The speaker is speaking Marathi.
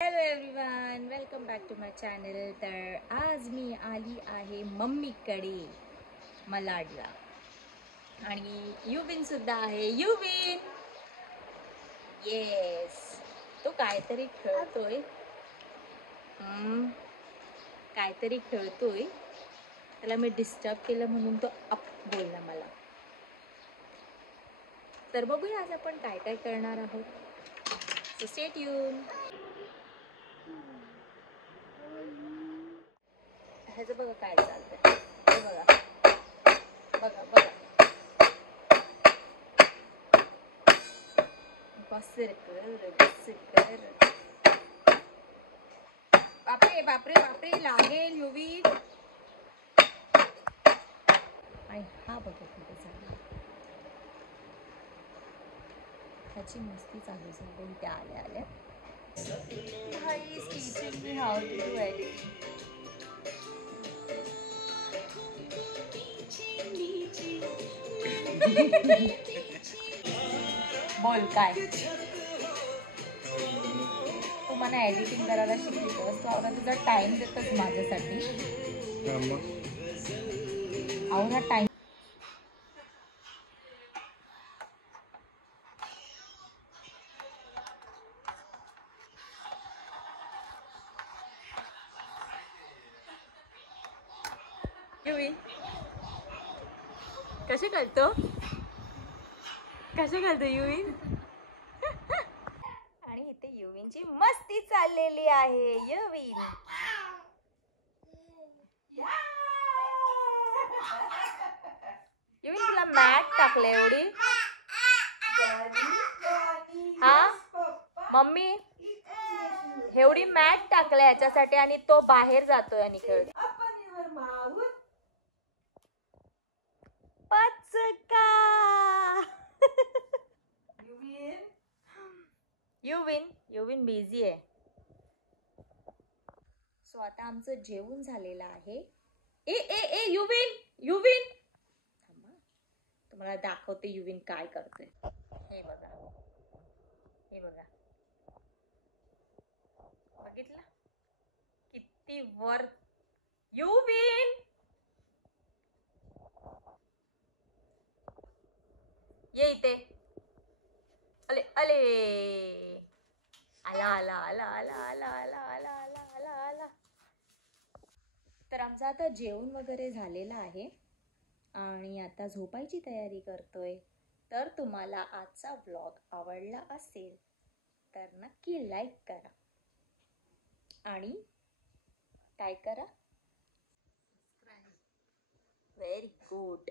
Hello everyone, welcome back to my channel. तर आज मी आली आहे मम्मीकडे मलाडला आणि युविन सुद्धा आहे. युविन येस, तो काहीतरी खेळतोय. काहीतरी खेळतोय. त्याला मी डिस्टर्ब केलं म्हणून तो अप बोलला मला. तर बघूया आज आपण काय काय करणार आहोत. So stay tune. ह्याचं बघा काय चालतंय. हे बघा बघा बघा. बस कर. बापरे बापरे बापरे, लागेल युवी. आणि हा बघा कुठे चालला. ह्याची मस्ती चालू झाली. त्या आल्या आल्या. Hi is teaching me how to do editing. बोल काय तू मला एडिटिंग करायला शिकवतोस. तू आवडा तुझा टाइम देतोस माझ्यासाठी. आवडा टाइम. कसे करतो युविन. आणि इथे युविनची मस्ती चाललेली आहे. युविन तुला मॅट टाकले एवढी. हा मम्मी एवढी मॅट टाकले याच्यासाठी आणि तो बाहेर जातोय आणि खेळतो. पचका. युविन बिझी आहे. सो आता आमचं जेवण झालेलं आहे. ए ए ए युविन थांबा, तुम्हाला दाखवते युविन काय करतोय. हे बघा बघितलं किती वर. युविन ये इथे. अले अले आला आला आला आला आला आला आला आला आला आला. तर आमचं आता जेवण वगैरे झालेलं आहे आणि आता झोपायची तयारी करतोय. तर तुम्हाला आजचा व्लॉग आवडला असेल तर नक्की लाईक करा आणि काय करा. Very good.